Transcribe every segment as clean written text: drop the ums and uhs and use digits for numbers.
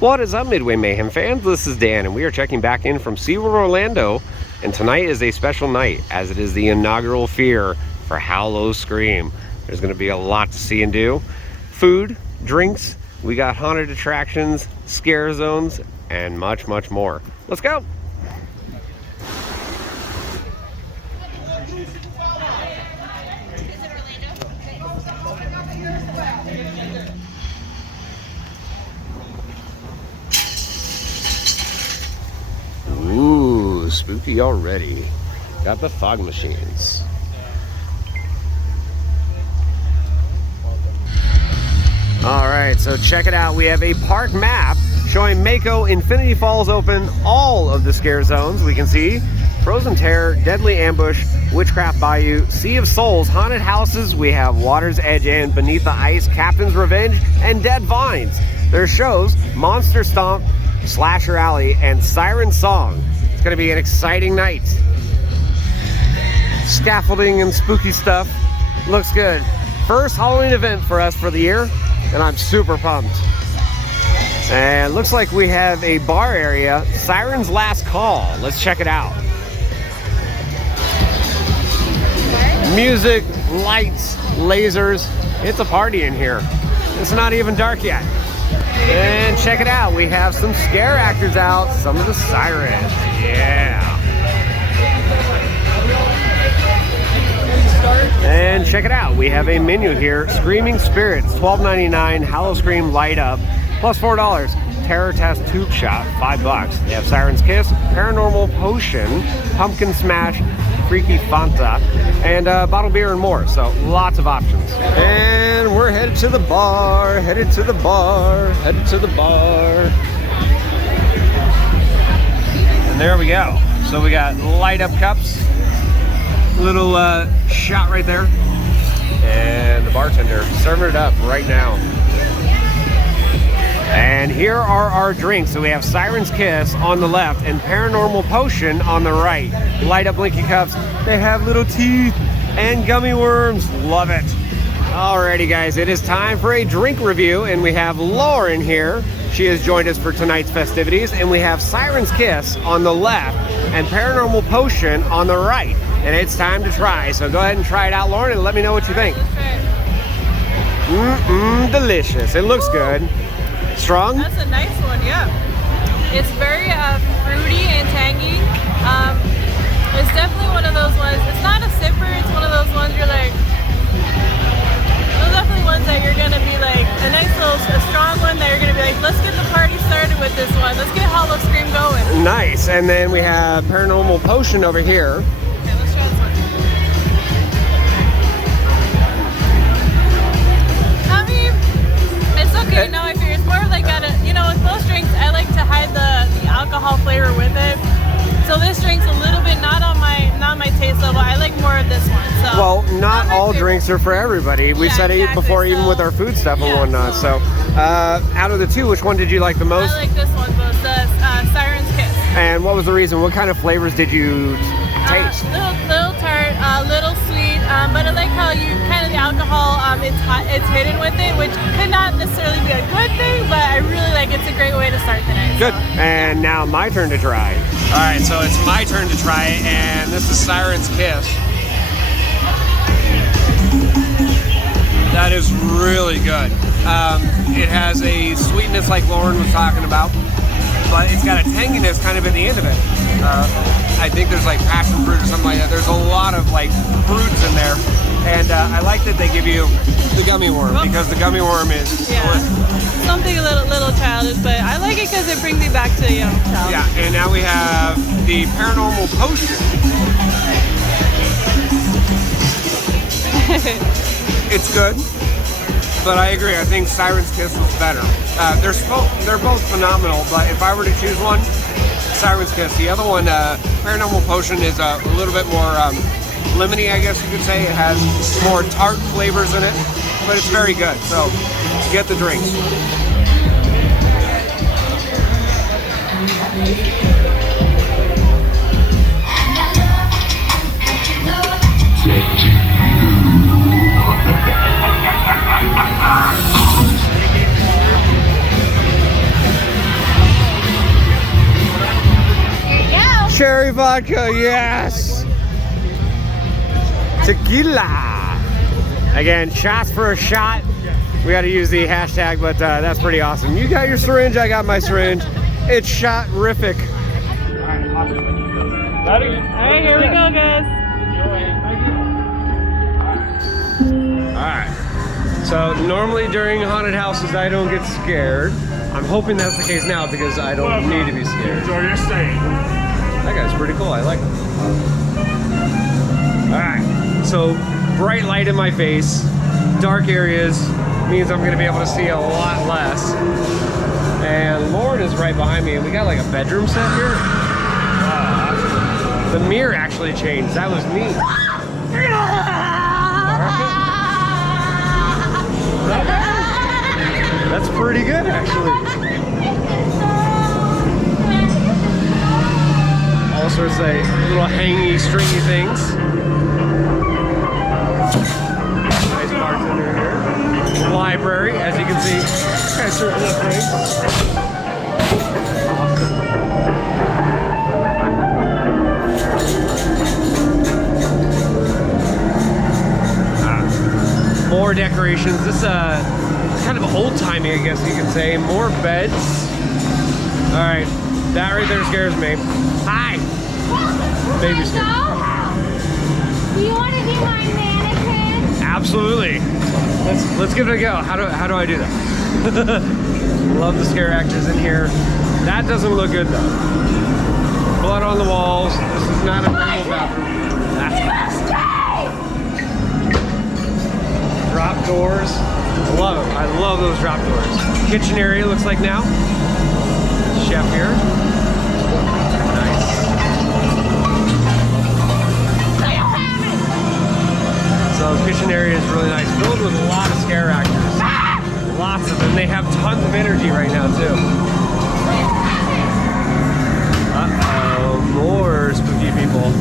What is up, Midway Mayhem fans? This is Dan, and we are checking back in from SeaWorld Orlando. And tonight is a special night, as it is the inaugural fear for Howl-O-Scream. There's going to be a lot to see and do. Food, drinks, we got haunted attractions, scare zones, and much, much more. Let's go! Ooh, spooky already. Got the fog machines. Alright, so check it out. We have a park map showing Mako, Infinity Falls open, all of the scare zones. We can see Frozen Terror, Deadly Ambush, Witchcraft Bayou, Sea of Souls, Haunted Houses. We have Water's Edge and Beneath the Ice, Captain's Revenge, and Dead Vines. There's shows Monster Stomp, Slasher Alley, and Siren Songs. It's going to be an exciting night. Scaffolding and spooky stuff. Looks good. First Halloween event for us for the year, and I'm super pumped. And looks like we have a bar area, Siren's Last Call. Let's check it out. Music, lights, lasers. It's a party in here. It's not even dark yet. And check it out, we have some scare actors out, some of the sirens, yeah. And check it out, we have a menu here, Screaming Spirits, $12.99, Howl-O-Scream Light Up, plus $4. Terror Test Tube Shot, $5. They have Siren's Kiss, Paranormal Potion, Pumpkin Smash, Freaky Fanta, and bottled beer and more. So lots of options. And we're headed to the bar, headed to the bar. And there we go. So we got light up cups, little shot right there, and the bartender serving it up right now. And here are our drinks. So we have Siren's Kiss on the left and Paranormal Potion on the right. Light up blinky cups. They have little teeth and gummy worms. Love it. Alrighty guys, it is time for a drink review, and we have Lauren here. She has joined us for tonight's festivities, and we have Siren's Kiss on the left and Paranormal Potion on the right. And it's time to try. So go ahead and try it out, Lauren, and let me know what you think. Delicious. It looks good. Strong? That's a nice one, yeah. It's very fruity and tangy. It's definitely one of those ones. It's not a sipper. It's one of those ones you're like. Those definitely ones that you're gonna be like a nice little, a strong one that you're gonna be like, let's get the party started with this one. Let's get Howl-O-Scream going. Nice. And then we have Paranormal Potion over here. Okay, let's try this one. I mean, it's okay. No, I figure it's more of like you know, with most drinks, I like to hide the alcohol flavor with it. So this drink's a little bit not on my taste level. I like more of this one. So well, not all drinks are for everybody. We said it before, even with our food stuff and whatnot. So out of the two, which one did you like the most? I like this one most, the Siren's Kiss. And what was the reason? What kind of flavors did you taste? Little tart, little sweet, but I like how you kind of the alcohol, it's hidden with it, which could not necessarily be a good thing, but I really like it's a great way to start the night. Good. So. And now my turn to try. All right, so it's my turn to try, and this is Siren's Kiss. That is really good. It has a sweetness like Lauren was talking about, but it's got a tanginess kind of at the end of it. I think there's like passion fruit or something like that. There's a lot of like fruits in there, and I like that they give you the gummy worm, because the gummy worm is something a little childish, but I like it because it brings me back to a young child. Yeah, and now we have the Paranormal Potion. It's good, but I agree. I think Siren's Kiss is better. They're both phenomenal, but if I were to choose one, Siren's Kiss. The other one, Paranormal Potion, is a little bit more lemony, I guess you could say. It has more tart flavors in it, but it's very good. So get the drinks. Cranberry vodka, yes! Tequila! Again, shots for a shot. We got to use the hashtag, but that's pretty awesome. You got your syringe, I got my syringe. It's shot-rific. Alright, here we go, guys. Alright. So normally during haunted houses I don't get scared. I'm hoping that's the case now because I don't need to be scared. Enjoy your stay. That guy's pretty cool, I like him. Alright, so bright light in my face, dark areas means I'm gonna be able to see a lot less. And Lauren is right behind me and we got like a bedroom set here. The mirror actually changed, that was neat. That's pretty good, actually. All sorts of little hangy, stringy things. Nice bartender here. Library, as you can see. Guys serving up drinks. More decorations. This kind of old-timey, I guess you could say. More beds. All right, that right there scares me. Hi. Baby scared. Do you want to be my mannequin? Absolutely. Let's give it a go. How do I do that? Love the scare actors in here. That doesn't look good though. Blood on the walls. This is not a normal bathroom. That's drop doors. Love it. I love those drop doors. Kitchen area looks like now. Chef here. Nice. So kitchen area is really nice. Filled with a lot of scare actors. Lots of them. They have tons of energy right now too. Uh-oh. More spooky people.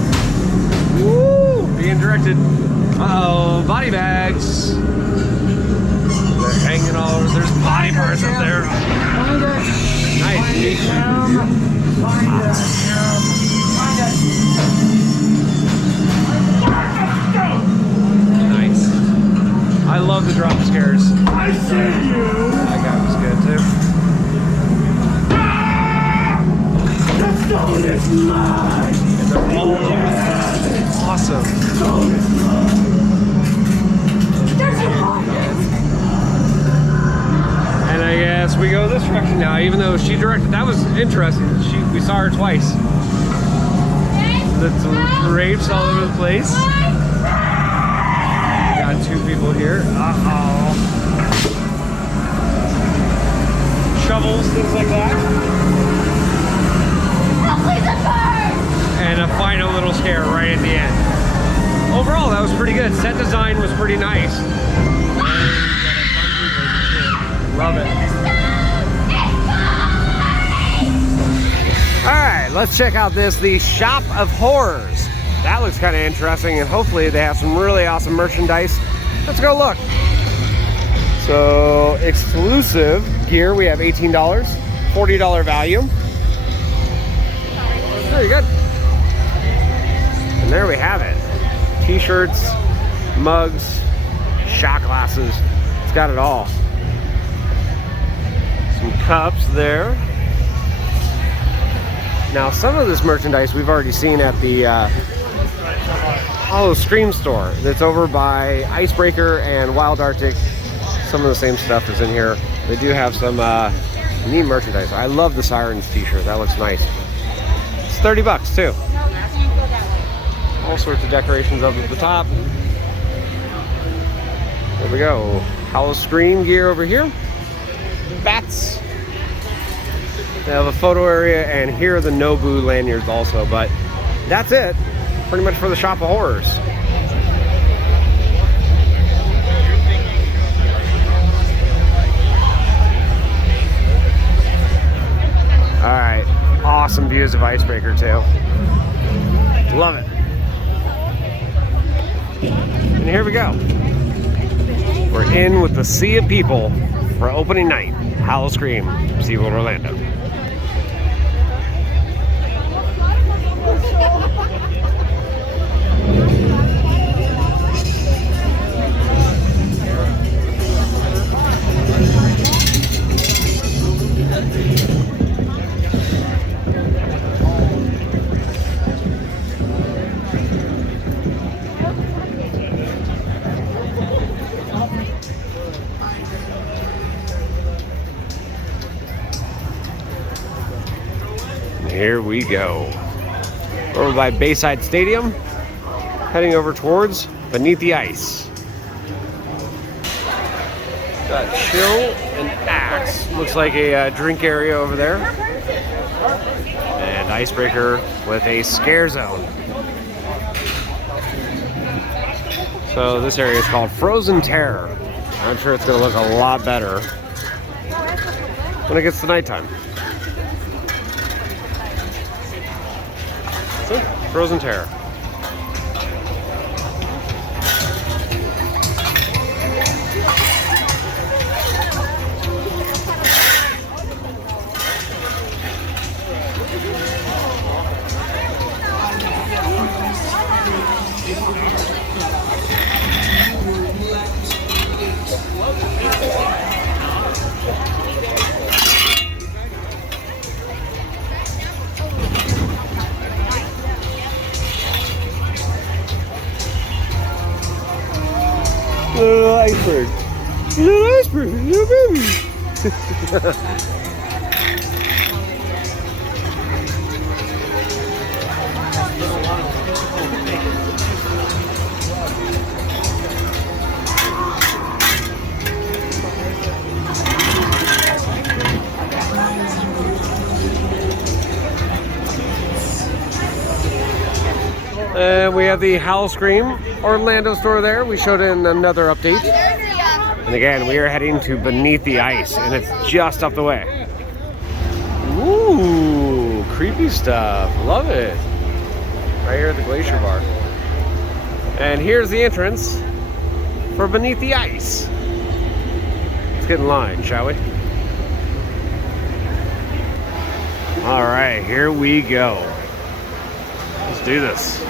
Woo! Being directed. Uh-oh. Body bags. They're hanging all over. There's body parts up there. Nice. Nice. I love the drop scares. I see you. That guy was good too. The stone is mine. And they're all over. Awesome. Stone is mine. And I guess we go this direction now, even though she directed. That was interesting. We saw her twice. The drapes all over the place. Got two people here. Uh-oh. Shovels, things like that. And a final little scare right at the end. Overall, that was pretty good. Set design was pretty nice. Love it. All right, let's check out the Shop of Horrors. That looks kind of interesting, and hopefully they have some really awesome merchandise. Let's go look. So exclusive gear, we have $18, $40 value. Very good. And there we have it. T-shirts, mugs, shot glasses. It's got it all. Some cups there. Now some of this merchandise we've already seen at the Howl-O-Scream store that's over by Icebreaker and Wild Arctic. Some of the same stuff is in here. They do have some neat merchandise. I love the Sirens t-shirt. That looks nice. It's $30 too. All sorts of decorations up at the top. There we go. Howl-O-Scream gear over here. Bats. They have a photo area, and here are the Nobu lanyards also, but that's it pretty much for the Shop of Horrors. Alright, awesome views of Icebreaker too. Love it. And here we go. We're in with the sea of people for opening night. Howl-O-Scream, SeaWorld Orlando. Here we go. Over by Bayside Stadium, heading over towards Beneath the Ice. Got Chill and Axe. Looks like a drink area over there. And Icebreaker with a scare zone. So this area is called Frozen Terror. I'm sure it's going to look a lot better when it gets to nighttime. So, Frozen Terror. Little iceberg. Little iceberg. Little baby. We have the Howl-O-Scream Orlando store there. We showed in another update. And again, we are heading to Beneath the Ice, and it's just up the way. Ooh, creepy stuff. Love it. Right here at the Glacier Bar. And here's the entrance for Beneath the Ice. Let's get in line, shall we? All right, here we go. Let's do this.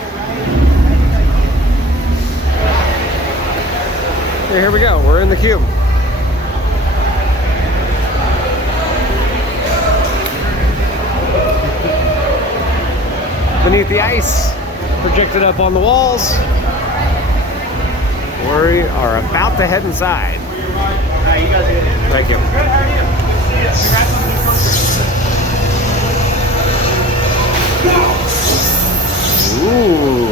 Okay, here we go. We're in the cube. Beneath the Ice, projected up on the walls. We are about to head inside. Hi, you guys good? Thank you. Good, how are you? Ooh.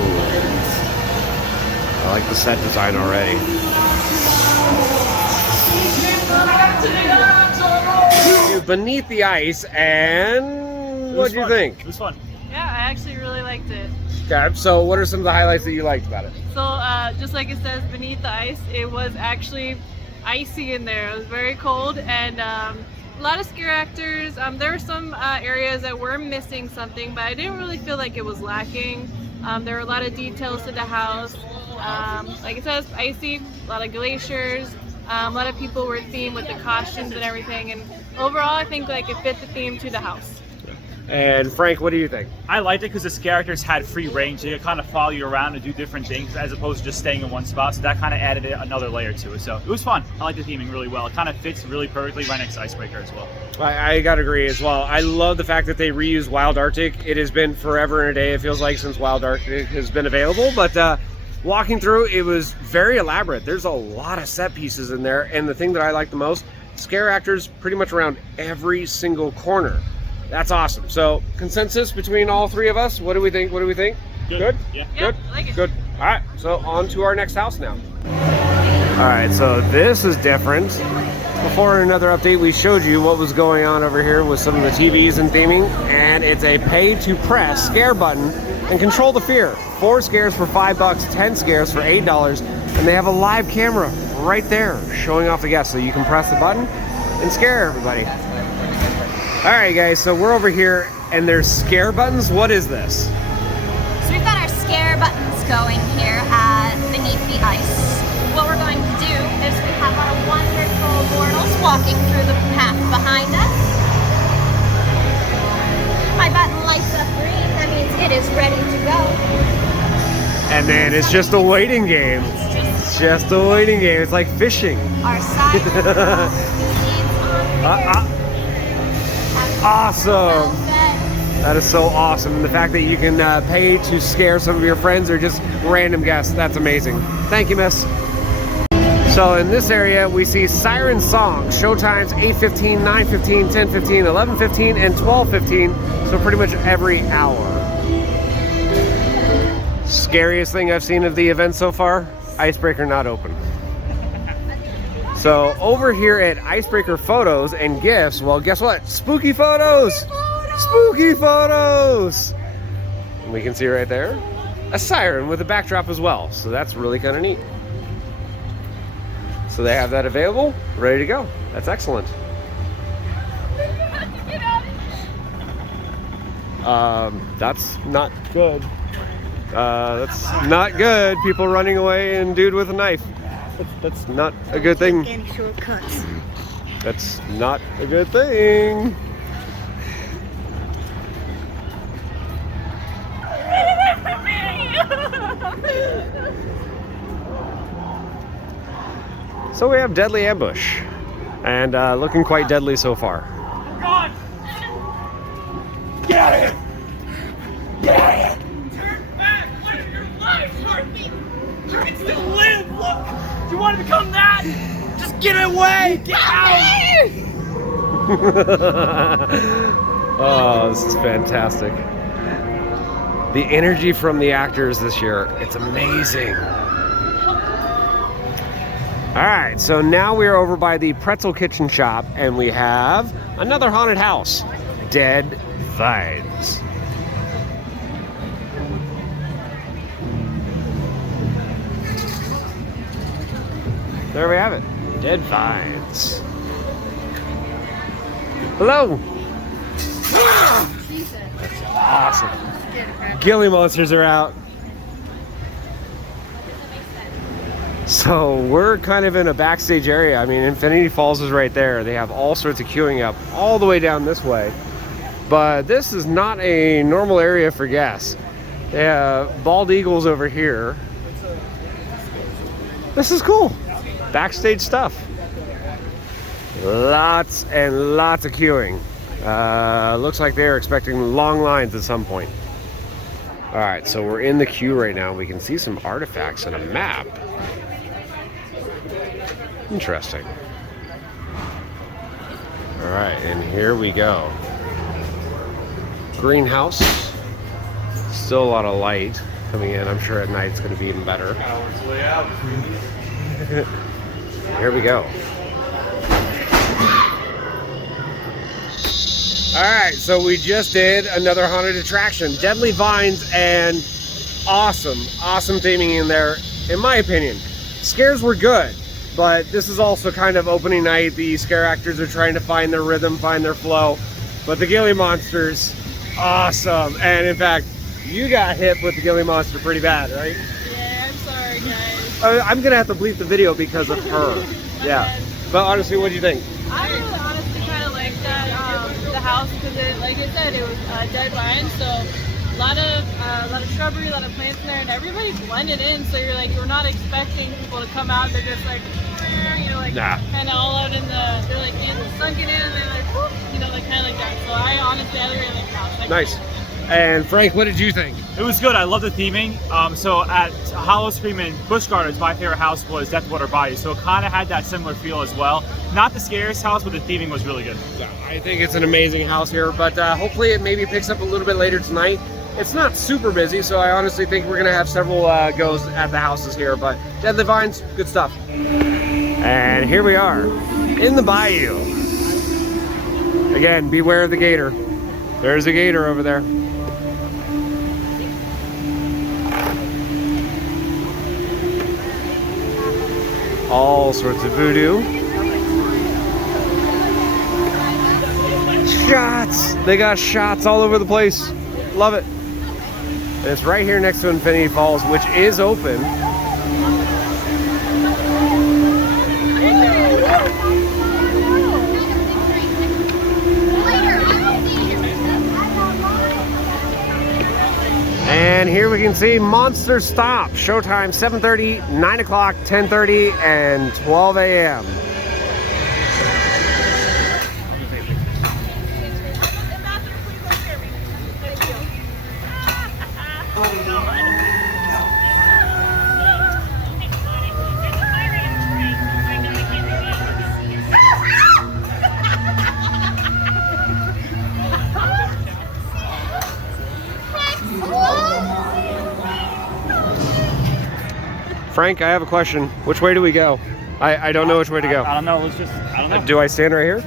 I like the set design already. Beneath the Ice, and what do you think? It was fun. Yeah, I actually really liked it. Okay, so what are some of the highlights that you liked about it? So just like it says, Beneath the Ice, it was actually icy in there. It was very cold, and a lot of scare actors. There were some areas that were missing something, but I didn't really feel like it was lacking. There were a lot of details to the house. Like it says, icy, a lot of glaciers. A lot of people were themed with the costumes and everything, and overall I think like it fit the theme to the house. And Frank, what do you think? I liked it because the characters had free range. They could kind of follow you around and do different things as opposed to just staying in one spot. So that kind of added another layer to it. So it was fun. I like the theming really well. It kind of fits really perfectly right next to Icebreaker as well. I gotta agree as well. I love the fact that they reuse Wild Arctic. It has been forever and a day, it feels like, since Wild Arctic has been available. But walking through, it was very elaborate. There's a lot of set pieces in there. And the thing that I like the most, scare actors pretty much around every single corner. That's awesome. So, consensus between all three of us. What do we think? What do we think? Good? Yeah. Good? I like it. Good. All right, so on to our next house now. All right, so this is different. Before another update, we showed you what was going on over here with some of the TVs and theming, and it's a pay-to-press scare button and control the fear. 4 scares for $5, 10 scares for $8, and they have a live camera right there showing off the guests, so you can press the button and scare everybody. All right, guys, so we're over here, and there's scare buttons. What is this? So we've got our scare buttons going here Beneath the Ice. What we're going to do is we have our wonderful mortals walking through the path behind us. My button lights up green, that means it is ready to go. And then it's just a waiting game. It's just a waiting game. It's like fishing. Our side Awesome. That is so awesome. The fact that you can pay to scare some of your friends or just random guests, that's amazing. Thank you, miss. So in this area, we see Siren Songs. Showtimes 8:15, 9:15, 10:15, 11:15, and 12:15. So pretty much every hour. Scariest thing I've seen of the event so far, Icebreaker not open. So over here at Icebreaker Photos and Gifts, well, guess what? Spooky photos! Spooky photos! And we can see right there a siren with a backdrop as well. So that's really kind of neat. So they have that available, ready to go. That's excellent. That's not good. That's not good. People running away and dude with a knife. That's not a good thing. Any shortcuts. That's not a good thing. So we have Deadly Ambush, and looking quite deadly so far. God! Get out of here! Get out of here! Turn back! Live your life! Heartbeat! You can still live! Look! Do you want to become that? Just get away! Get out! Oh, this is fantastic. The energy from the actors this year, it's amazing. All right, so now we're over by the Pretzel Kitchen Shop, and we have another haunted house, Dead Vines. There we have it, Dead Vines. Hello. That's awesome. Ghillie monsters are out. So we're kind of in a backstage area. I mean, Infinity Falls is right there. They have all sorts of queuing up all the way down this way. But this is not a normal area for guests. They have bald eagles over here. This is cool. Backstage stuff. Lots and lots of queuing. Looks like they're expecting long lines at some point. All right, so we're in the queue right now. We can see some artifacts and a map. Interesting. All right, and here we go. Greenhouse. Still a lot of light coming in. I'm sure at night it's going to be even better. Here we go. All right, so we just did another haunted attraction, Deadly Vines, and awesome theming in there, in my opinion. Scares were good, but this is also kind of opening night. The scare actors are trying to find their rhythm, find their flow, but the ghillie monsters, awesome. And in fact, you got hit with the ghillie monster pretty bad, right? Yeah, I'm sorry, guys. I'm gonna have to bleep the video because of her. Yeah, but honestly, what do you think? I really honestly kind of like that, the house, because it, like I said, it was dead vines, so a lot of shrubbery, a lot of plants in there, and everybody blended in. So you're not expecting people to come out. They're just like, kind of all out in the, they're like sunken in, and they're like, whoop, like kind of like that. So I honestly, I really like the house. Nice. And Frank, what did you think? It was good. I love the theming. So at Howl-O-Scream and Busch Gardens, my favorite house was Deathwater Bayou. So it kind of had that similar feel as well. Not the scariest house, but the theming was really good. Yeah, I think it's an amazing house here, but hopefully it maybe picks up a little bit later tonight. It's not super busy, so I honestly think we're gonna have several goes at the houses here, but Deadly Vines, good stuff. And here we are in the bayou. Again, beware of the gator. There's a gator over there. All sorts of voodoo. Shots! They got shots all over the place. Love it. And it's right here next to Infinity Falls, which is open. here we can see Monster Stomp. Showtime 7:30, 9 o'clock, 10:30, and 12 a.m. Frank, I have a question. Which way do we go? I don't know which way to go. I don't know. I don't know. Do I stand right here?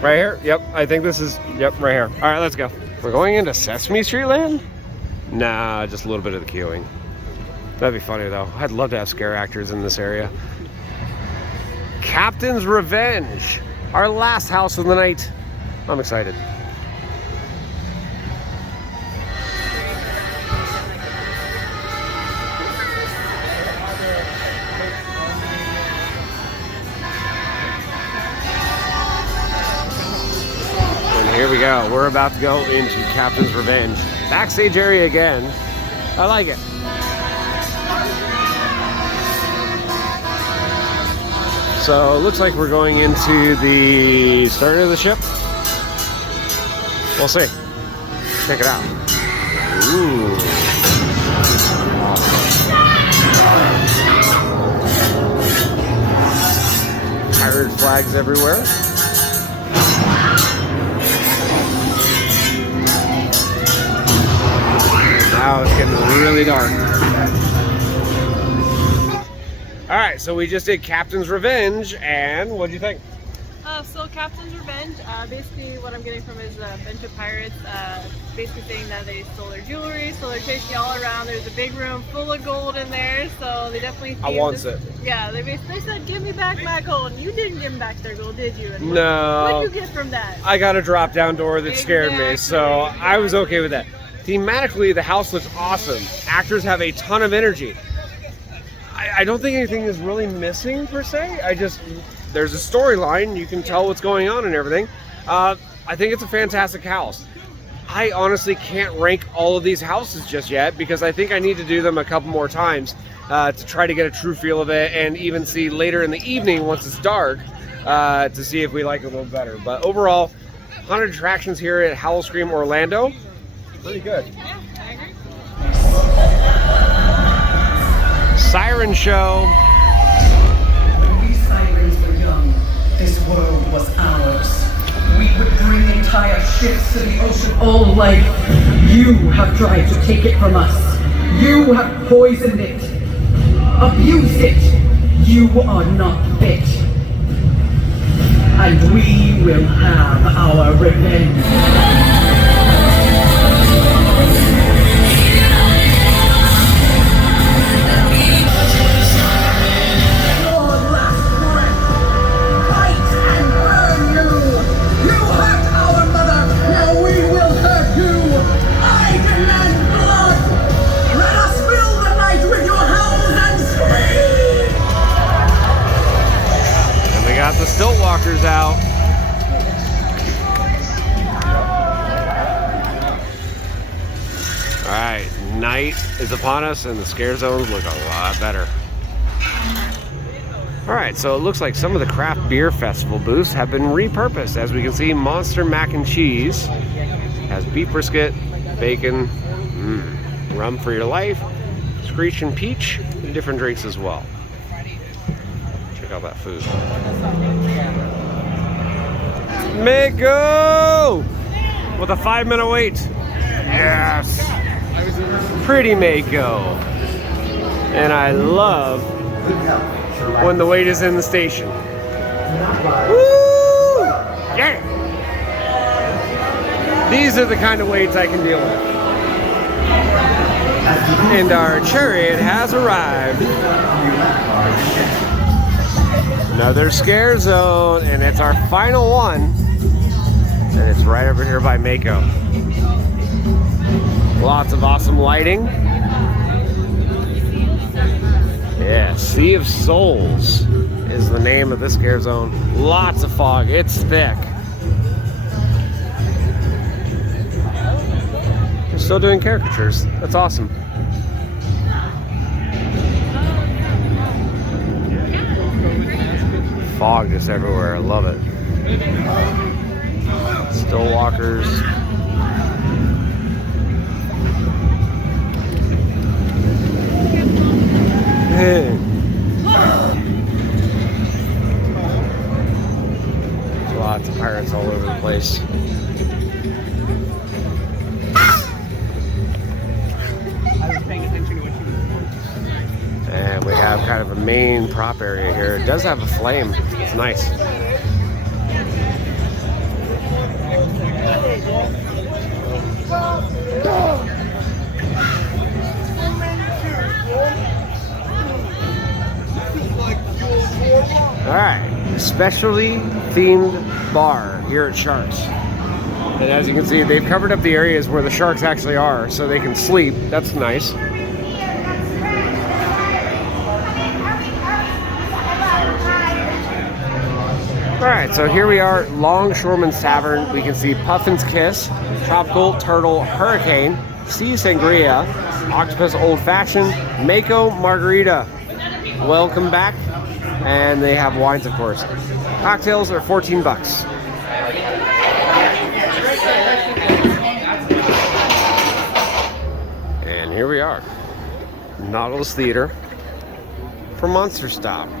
Right here? Yep. I think this is, yep, right here. All right, let's go. We're going into Sesame Street Land? Nah, just a little bit of the queuing. That'd be funny though. I'd love to have scare actors in this area. Captain's Revenge. Our last house of the night. I'm excited. Here we go. We're about to go into Captain's Revenge. Backstage area again. I like it. So it looks like we're going into the start of the ship. We'll see. Check it out. Ooh. Pirate flags everywhere. Now it's getting really dark. All right, so we just did Captain's Revenge, and what'd you think? So Captain's Revenge, basically what I'm getting from is a bunch of pirates basically saying that they stole their jewelry, so they're chasing you all around. There's a big room full of gold in there, so they definitely I want it. Yeah, they basically said, give me back my gold. You didn't give them back their gold, did you? And No. What did you get from that? I got a drop down door that scared me, so I was okay with that. Thematically, the house looks awesome. Actors have a ton of energy. I don't think anything is really missing per se. There's a storyline, you can tell what's going on and everything. I think it's a fantastic house. I honestly can't rank all of these houses just yet because I think I need to do them a couple more times to try to get a true feel of it and even see later in the evening once it's dark to see if we like it a little better. But overall, 100 attractions here at Howl-O-Scream Orlando. Pretty good. Yeah, I agree. Siren Show. When we sirens were young, this world was ours. We would bring entire ships to the ocean. All life, you have tried to take it from us. You have poisoned it, abused it. You are not fit. And we will have our revenge. Got the stilt walkers out. All right, night is upon us and the scare zones look a lot better. All right, so it looks like some of the craft beer festival booths have been repurposed. As we can see, Monster Mac and Cheese has beef brisket, bacon, rum for your life, Screech and Peach, and different drinks as well. Check out that food. Mako! With a 5-minute wait. Yes! Pretty Mako. And I love when the wait is in the station. Woo! Yeah! These are the kind of waits I can deal with. And our chariot has arrived. Another scare zone, and it's our final one. And it's right over here by Mako. Lots of awesome lighting. Yeah, Sea of Souls is the name of this scare zone. Lots of fog, it's thick. They're still doing caricatures, that's awesome. fog just everywhere. I love it. Still walkers. Hey. There's lots of pirates all over the place. And we have kind of a main prop area here. It does have a flame. It's nice. All right, specially themed bar here at Sharks. And as you can see, they've covered up the areas where the sharks actually are so they can sleep. That's nice. Alright, so here we are, Longshoreman's Tavern. We can see Puffin's Kiss, Tropical Turtle Hurricane, Sea Sangria, Octopus Old Fashioned, Mako Margarita. Welcome back. And they have wines, of course. Cocktails are 14 bucks. And here we are, Nautilus Theater for Monster Stomp.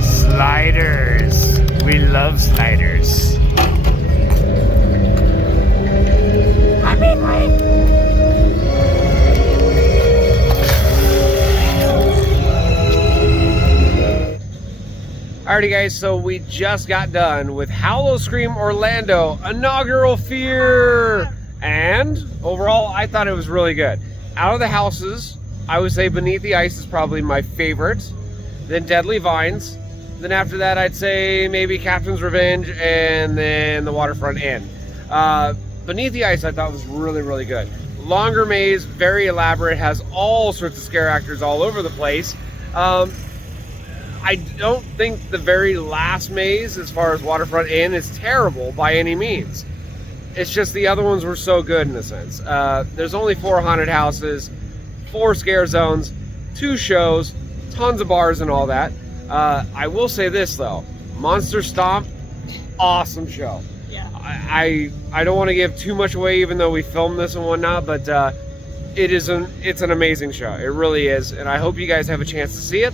Sliders. We love sliders. Alrighty guys, so we just got done with Howl-O-Scream Orlando Inaugural Fear, and overall I thought it was really good. Out of the houses, I would say Beneath the Ice is probably my favorite, then Deadly Vines, then after that I'd say maybe Captain's Revenge, and then the Waterfront Inn. Beneath the Ice I thought was really good. Longer maze, very elaborate, has all sorts of scare actors all over the place. I don't think the very last maze, as far as Waterfront Inn, is terrible by any means. It's just the other ones were so good in a sense. There's only 4 haunted houses, 4 scare zones, 2 shows, tons of bars and all that. I will say this though, Monster Stomp, awesome show. Yeah. I don't want to give too much away, even though we filmed this and whatnot, but it's an amazing show. It really is, and I hope you guys have a chance to see it.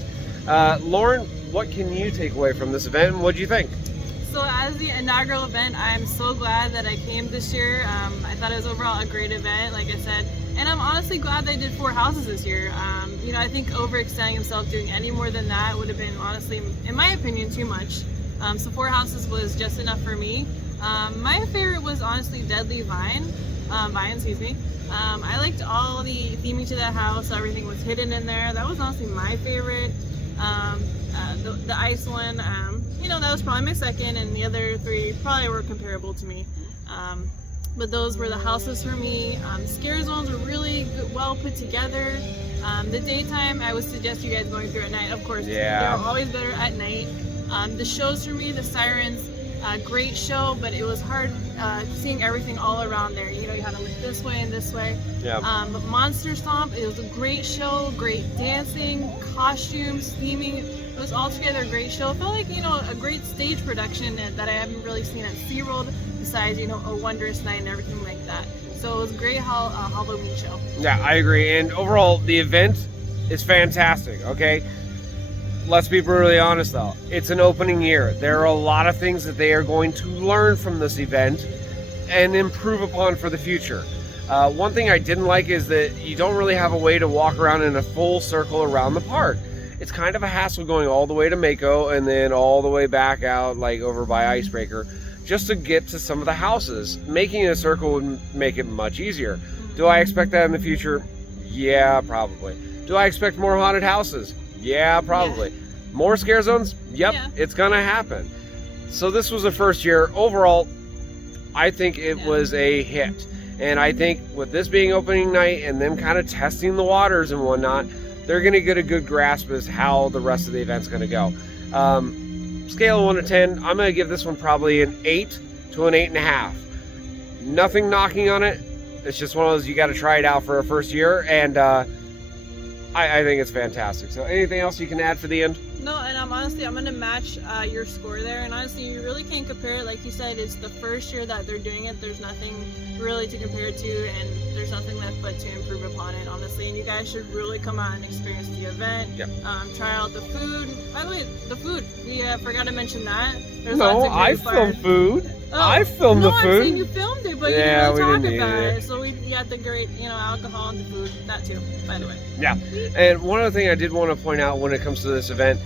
Lauren, what can you take away from this event, and what do you think? So as the inaugural event, I'm so glad that I came this year. I thought it was overall a great event, like I said, and I'm honestly glad they did 4 houses this year. You know, I think overextending himself doing any more than that would have been, honestly, in my opinion, too much. So 4 houses was just enough for me. My favorite was honestly Deadly Vine, excuse me. I liked all the theming to that house, everything was hidden in there. That was honestly my favorite. The ice one, you know, that was probably my second, and the other 3 probably were comparable to me. But those were the houses for me. Scare zones were really good, well put together. The daytime, I would suggest you guys going through at night. Of course, yeah, they're always better at night. The shows for me, the Sirens, great show, but it was hard seeing everything all around there. You know, you had to look this way and this way. Yeah. But Monster Stomp, it was a great show, great dancing, costumes, theming. It was all together a great show. It felt like, you know, a great stage production that I haven't really seen at SeaWorld, besides, you know, A Wondrous Night and everything like that. So it was a great Halloween show. Yeah, I agree. And overall, the event is fantastic, okay? Let's be brutally honest though, it's an opening year. There are a lot of things that they are going to learn from this event and improve upon for the future. One thing I didn't like is that you don't really have a way to walk around in a full circle around the park. It's kind of a hassle going all the way to Mako and then all the way back out, like over by Icebreaker, just to get to some of the houses. Making a circle would make it much easier. Do I expect that in the future? Yeah, probably. Do I expect more haunted houses? Yeah, probably. Yeah. More scare zones? Yep, yeah. It's gonna happen. So this was the first year. Overall, I think it was a hit. And I think with this being opening night and them kind of testing the waters and whatnot, they're gonna get a good grasp as how the rest of the event's gonna go. Scale of 1 to 10, I'm gonna give this one probably an 8 to an 8.5. Nothing knocking on it. It's just one of those, you gotta try it out for a first year, and I think it's fantastic. So anything else you can add for the end? No, and I'm going to match your score there. And honestly, you really can't compare it. Like you said, it's the first year that they're doing it. There's nothing really to compare it to, and there's nothing left but to improve upon it, honestly. And you guys should really come out and experience the event. Yep. Try out the food. By the way, the food, we forgot to mention that. There's no, I filmed food. Oh, I filmed the food. No, I'm saying you filmed it, but you didn't really talk about it. So we got the great, you know, alcohol and the food, that too, by the way. Yeah, and one other thing I did want to point out when it comes to this event,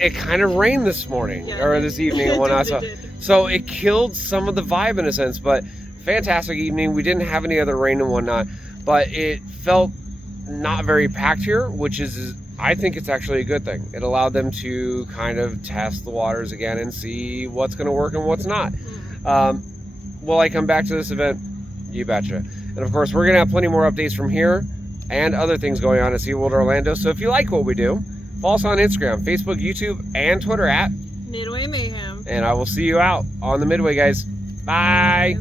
it kind of rained this morning, or this evening and whatnot, so it killed some of the vibe in a sense, but fantastic evening. We didn't have any other rain and whatnot, but it felt not very packed here, which is, I think it's actually a good thing. It allowed them to kind of test the waters again and see what's going to work and what's not. Will I come back to this event? You betcha. And of course, we're going to have plenty more updates from here and other things going on at SeaWorld Orlando. So if you like what we do, follow us on Instagram, Facebook, YouTube, and Twitter at Midway Mayhem. And I will see you out on the Midway, guys. Bye.